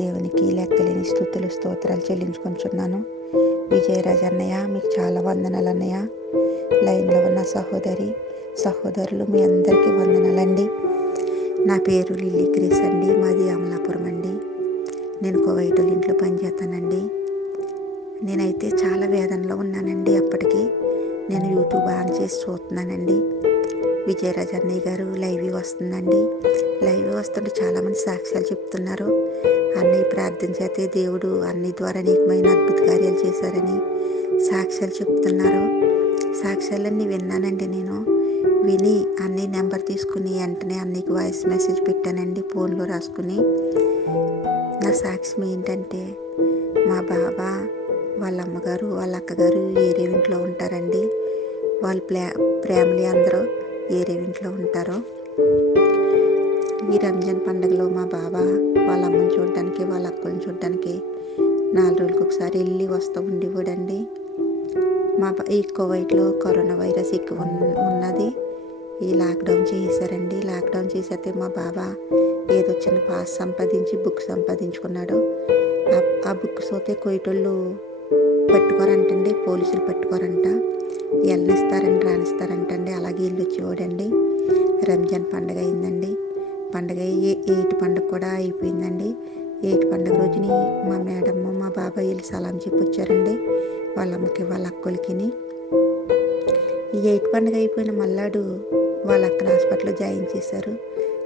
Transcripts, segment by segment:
దేవునికి లెక్కలేని స్థుతులు స్తోత్రాలు చెల్లించుకుంటున్నాను. విజయరాజ్ అన్నయ్య మీకు చాలా వందనాలు అన్నయ్య. లైన్లో ఉన్న సహోదరి సహోదరులు మీ అందరికీ వందనాలండి. నా పేరు లిల్లీ క్రీస్ అండి మాది అమలాపురం అండి. నేను కోవైటోళ్ళ ఇంట్లో పనిచేస్తానండి. నేనైతే చాలా వేదనలో ఉన్నానండి అప్పటికి. నేను యూట్యూబ్ ఆన్ చేసి చూస్తున్నానండి. విజయరాజ్ అన్నయ్య గారు లైవ్ వస్తుందండి. లైవ్ వస్తుంటే చాలామంది సాక్ష్యాలు చెప్తున్నారు. ప్రార్థన చేతే దేవుడు అన్ని ద్వారా అనేకమైన అద్భుత కార్యాలు చేశారని సాక్ష్యాలు చెప్తున్నారు. సాక్ష్యాలన్నీ విన్నానండి నేను. విని అన్ని నెంబర్ తీసుకుని వెంటనే అన్నికి వాయిస్ మెసేజ్ పెట్టానండి ఫోన్లో రాసుకుని. నా సాక్ష్యం ఏంటంటే మా బాబా వాళ్ళ అమ్మగారు వాళ్ళ అక్కగారు ఏరే ఇంట్లో ఉంటారండి. వాళ్ళ ప్లా ఫ్యామిలీ అందరూ ఏరే ఇంట్లో ఉంటారు. ఈ రంజాన్ పండుగలో మా బాబా వాళ్ళ అమ్మని చూడడానికి వాళ్ళ అక్కని చూడడానికి నాలుగు రోజులకు ఒకసారి వెళ్ళి వస్తూ ఉండేవాడండి. మా ఈ కోవైట్లో కరోనా వైరస్ ఎక్కువ ఉన్నది. ఈ లాక్డౌన్ చేశారండి లాక్డౌన్ చేసేస్తే మా బాబా ఏదో చిన్న పాస్ సంపాదించి బుక్ సంపాదించుకున్నాడు. ఆ బుక్ సోతే కొయ్యటోళ్ళు పట్టుకోరంటండి పోలీసులు పట్టుకోరంట. వెళ్ళనిస్తారని రానిస్తారంటండి. అలాగే ఇల్లు వచ్చేవాడండి రంజాన్ పండుగ అయిందండి. పండగ ఎయిట్ పండుగ కూడా అయిపోయిందండి. ఎయిట్ పండుగ రోజుని మా మేడమ్ మా బాబాయ్ వెళ్ళి సలాం చెప్పి వచ్చారండి వాళ్ళ అమ్మకి వాళ్ళ అక్కలకిని ఈ ఎయిట్ పండుగ అయిపోయిన మల్లాడు వాళ్ళ అక్కడ హాస్పిటల్లో జాయిన్ చేశారు.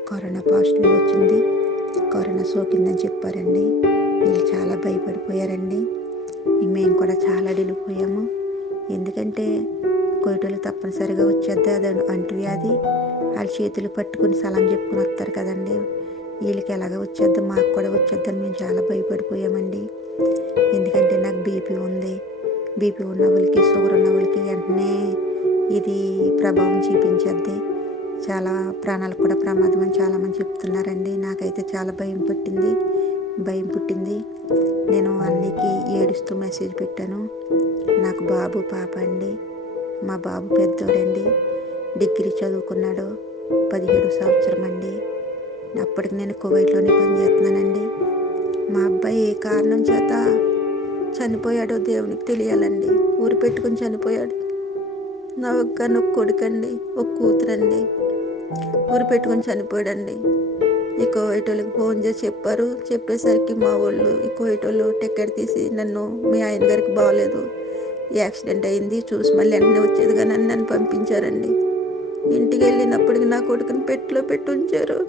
కరోనా పాజిటివ్ వచ్చింది. కరోనా సోకిందని చెప్పారండి. వీళ్ళు చాలా భయపడిపోయారండి. మేము కూడా చాలా అడిగిపోయాము. ఎందుకంటే కోయటోళ్ళు తప్పనిసరిగా వచ్చేద్ది అది అంటువ్యాధి వాళ్ళ చేతులు పట్టుకుని సలాం చెప్పుకుని వస్తారు కదండి. వీళ్ళకి ఎలాగ వచ్చేద్ది? మాకు కూడా వచ్చేద్దని మేము చాలా భయపడిపోయామండి. ఎందుకంటే నాకు బీపీ ఉంది. బీపీ ఉన్న వాళ్ళకి షుగర్ ఉన్న వాళ్ళకి వెంటనే ఇది ప్రభావం చూపించేద్ది. చాలా ప్రాణాలకు కూడా ప్రమాదం అని చాలామంది చెప్తున్నారండి. నాకైతే చాలా భయం పట్టింది. భయం పుట్టింది. నేను అన్నికి ఏడుస్తూ మెసేజ్ పెట్టాను. నాకు బాబు పాప అండి. మా బాబు పెద్దోడండి. డిగ్రీ చదువుకున్నాడు. పదిహేడు సంవత్సరం అండి అప్పటికి నేను కువైట్లోనే పనిచేస్తున్నానండి. మా అబ్బాయి ఏ కారణం చేత చనిపోయాడో దేవునికి తెలియాలండి. ఊరు పెట్టుకుని చనిపోయాడు. నా ఒక్క కొడుకండి ఒక కూతురండి. ఊరు పెట్టుకుని చనిపోయాడండి. ఈ కోవిటోళ్ళకి ఫోన్ చేసి చెప్పారు. చెప్పేసరికి మా వాళ్ళు ఈ కోవిటోళ్ళు టికెట్ తీసి నన్ను మీ ఆయన గారికి బాగలేదు యాక్సిడెంట్ అయింది. చూసి మళ్ళీ వెంటనే వచ్చేది కానీ నన్ను పంపించారండి. ఇంటికి వెళ్ళినప్పటికి నా కొడుకుని పెట్టిలో పెట్టి ఉంచారు.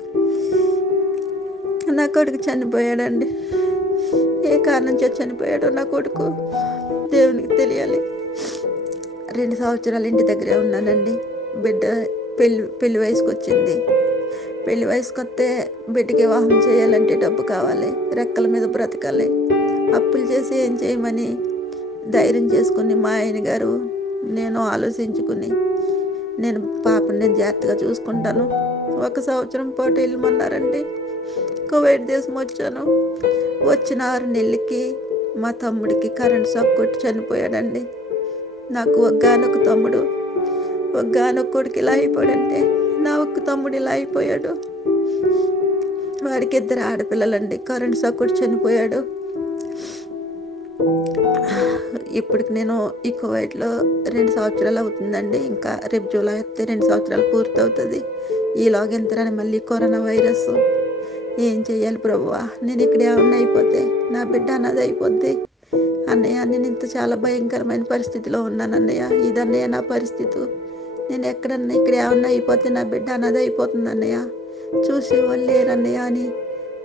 నా కొడుకు చనిపోయాడండి. ఏ కారణం చేత చనిపోయాడో నా కొడుకు దేవునికి తెలియాలి. రెండు సంవత్సరాలు ఇంటి దగ్గరే ఉన్నానండి. బిడ్డ పెళ్ళి పెళ్ళి వయసుకు వచ్చింది పెళ్ళి వయసుకు వస్తే బిడ్డకి వివాహం చేయాలంటే డబ్బు కావాలి. రెక్కల మీద బ్రతకాలి. అప్పులు చేసి ఏం చేయమని ధైర్యం చేసుకుని మా ఆయన గారు నేను ఆలోచించుకుని నేను పాపని నేను జాగ్రత్తగా చూసుకుంటాను. ఒక సంవత్సరం పాటు వెళ్ళమన్నారండి. కువైట్ దేశం వచ్చాను. వచ్చిన ఆరు నెలలకి మా తమ్ముడికి కరెంట్ షాక్ కొట్టి చనిపోయాడండి. నాకు ఒగ్గానొక తమ్ముడు ఒగ్గానొక కొడుకు ఇలా అయిపోయాడంటే నా ఒక్క తమ్ముడు ఇలా అయిపోయాడు. వాడికి ఇద్దరు ఆడపిల్లలండి. కరెంట్ సక్కుడు చనిపోయాడు. ఇప్పటికి నేను ఈ కువైట్లో రెండు సంవత్సరాలు అవుతుందండి. ఇంకా రేపు జూలై వస్తే రెండు సంవత్సరాలు పూర్తవుతుంది. ఈలోగా ఎంతరని మళ్ళీ కరోనా వైరస్. ఏం చేయాలి ప్రభువా? నేను ఇక్కడ ఏమన్నా అయిపోతే నా బిడ్డ అన్నది అయిపోద్ది. అన్నయ్య నేను ఇంత చాలా భయంకరమైన పరిస్థితిలో ఉన్నాను అన్నయ్య. ఇదన్నయ్య నా పరిస్థితి. నేను ఎక్కడన్నా ఇక్కడ ఏమన్నా అయిపోతే నా బిడ్డ అన్నది అయిపోతుంది అన్నయ్య. చూసి వాళ్ళు లేరన్నయ్య అని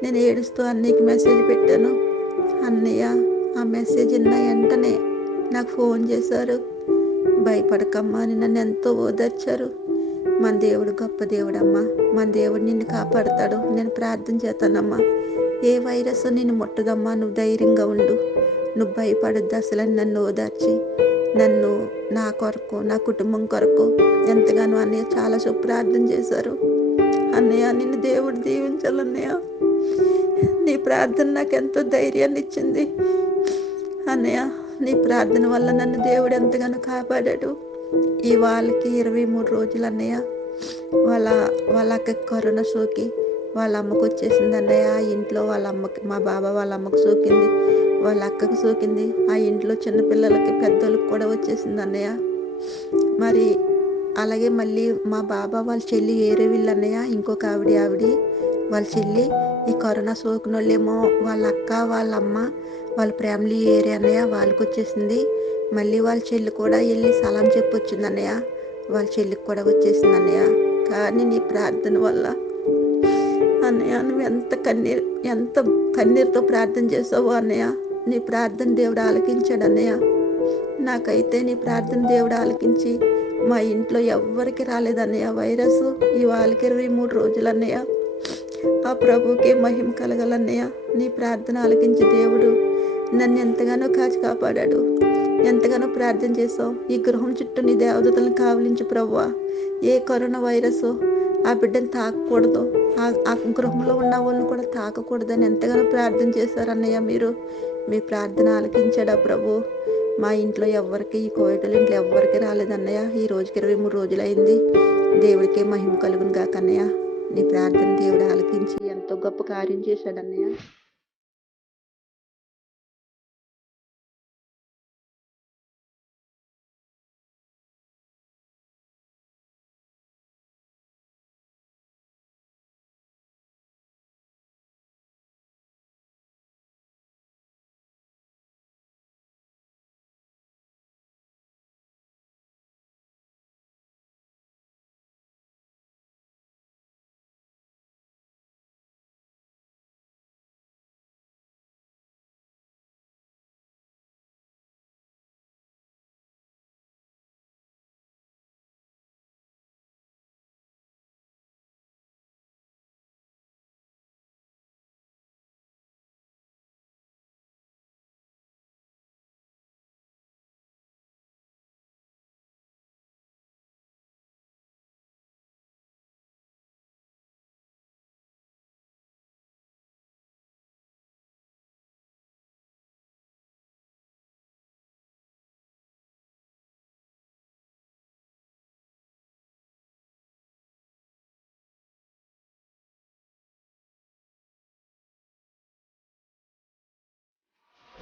నేను ఏడుస్తూ అన్నయ్యకి మెసేజ్ పెట్టాను. అన్నయ్య ఆ మెసేజ్ విన్న వెంటనే నాకు ఫోన్ చేశారు. భయపడకమ్మా అని నన్ను ఎంతో ఓదార్చారు. మన దేవుడు గొప్ప దేవుడమ్మా. మన దేవుడు నిన్ను కాపాడతాడు. నేను ప్రార్థన చేస్తానమ్మా. ఏ వైరస్ నిన్ను ముట్టదమ్మా. నువ్వు ధైర్యంగా ఉండు. నువ్వు భయపడద్దు అసలు. నన్ను ఓదార్చి నన్ను నా కొరకు నా కుటుంబం కొరకు ఎంతగానో అన్నయ్య చాలా సుప్రార్థన చేశారు. అన్నయ్య నిన్ను దేవుడు దీవించాలన్నయ్య. నీ ప్రార్థన నాకు ఎంతో ధైర్యాన్ని ఇచ్చింది. అన్నయ్య నీ ప్రార్థన వల్ల నన్ను దేవుడు ఎంతగానో కాపాడాడు. ఈ వాళ్ళకి ఇరవై మూడు రోజులు అన్నయ్య. వాళ్ళ వాళ్ళకి కరోనా సోకి. వాళ్ళ అమ్మకు వచ్చేసింది అన్నయ్య. ఆ ఇంట్లో వాళ్ళ అమ్మకి మా బాబా వాళ్ళ అమ్మకు సోకింది. వాళ్ళ అక్కకు సోకింది. ఆ ఇంట్లో చిన్నపిల్లలకి పెద్దోళ్ళకి కూడా వచ్చేసింది అన్నయ్య. మరి అలాగే మళ్ళీ మా బాబా వాళ్ళ చెల్లి ఏరే వీళ్ళు అన్నయ్య. ఇంకొక ఆవిడ ఆవిడ వాళ్ళ చెల్లి. ఈ కరోనా సోకిన వాళ్ళేమో వాళ్ళ అక్క వాళ్ళ అమ్మ వాళ్ళ ఫ్యామిలీ ఏరియా అన్నయ్య వాళ్ళకి వచ్చేసింది మళ్ళీ వాళ్ళ చెల్లి కూడా వెళ్ళి సలాం చెప్పి వచ్చింది అన్నయ్య వాళ్ళ చెల్లికి కూడా వచ్చేసింది అన్నయ్య కానీ నీ ప్రార్థన వల్ల అన్నయ్య నువ్వు ఎంత కన్నీరు ఎంత కన్నీరుతో ప్రార్థన చేసావు అన్నయ్య నీ ప్రార్థన దేవుడు ఆలకించాడు అన్నయ్య. నాకైతే నీ ప్రార్థన దేవుడు ఆలకించి మా ఇంట్లో ఎవ్వరికి రాలేదన్నయ్య. వైరస్ ఇవాళకి ఇరవై మూడు రోజులు అన్నయ్య. ఆ ప్రభుకే మహిమ కలగలన్నయ్య. నీ ప్రార్థన ఆలకించి దేవుడు. నన్ను ఎంతగానో కాచి కాపాడాడు. ఎంతగానో ప్రార్థన చేసావు ఈ గృహం చుట్టూ నీ దేవదతలను కావలించు ప్రవ్వా ఏ కరోనా వైరస్ ఆ బిడ్డను తాకకూడదు. ఆ- గృహంలో ఉన్న వాళ్ళని కూడా తాకకూడదని ఎంతగానో ప్రార్థన చేశారు అన్నయ్య మీరు. మీ ప్రార్థన ఆలకించాడా ప్రభు? మా ఇంట్లో ఎవ్వరికి ఈ కోవిడ్ ఇంట్లో ఎవ్వరికి రాలేదన్నయ్య. ఈ రోజుకి ఇరవై మూడు రోజులు అయింది దేవుడికే మహిమ కలుగును కాకన్నయ్య నీ ప్రార్థన దేవుడు ఆలకించి ఎంతో గొప్ప కార్యం చేశాడన్నయ్య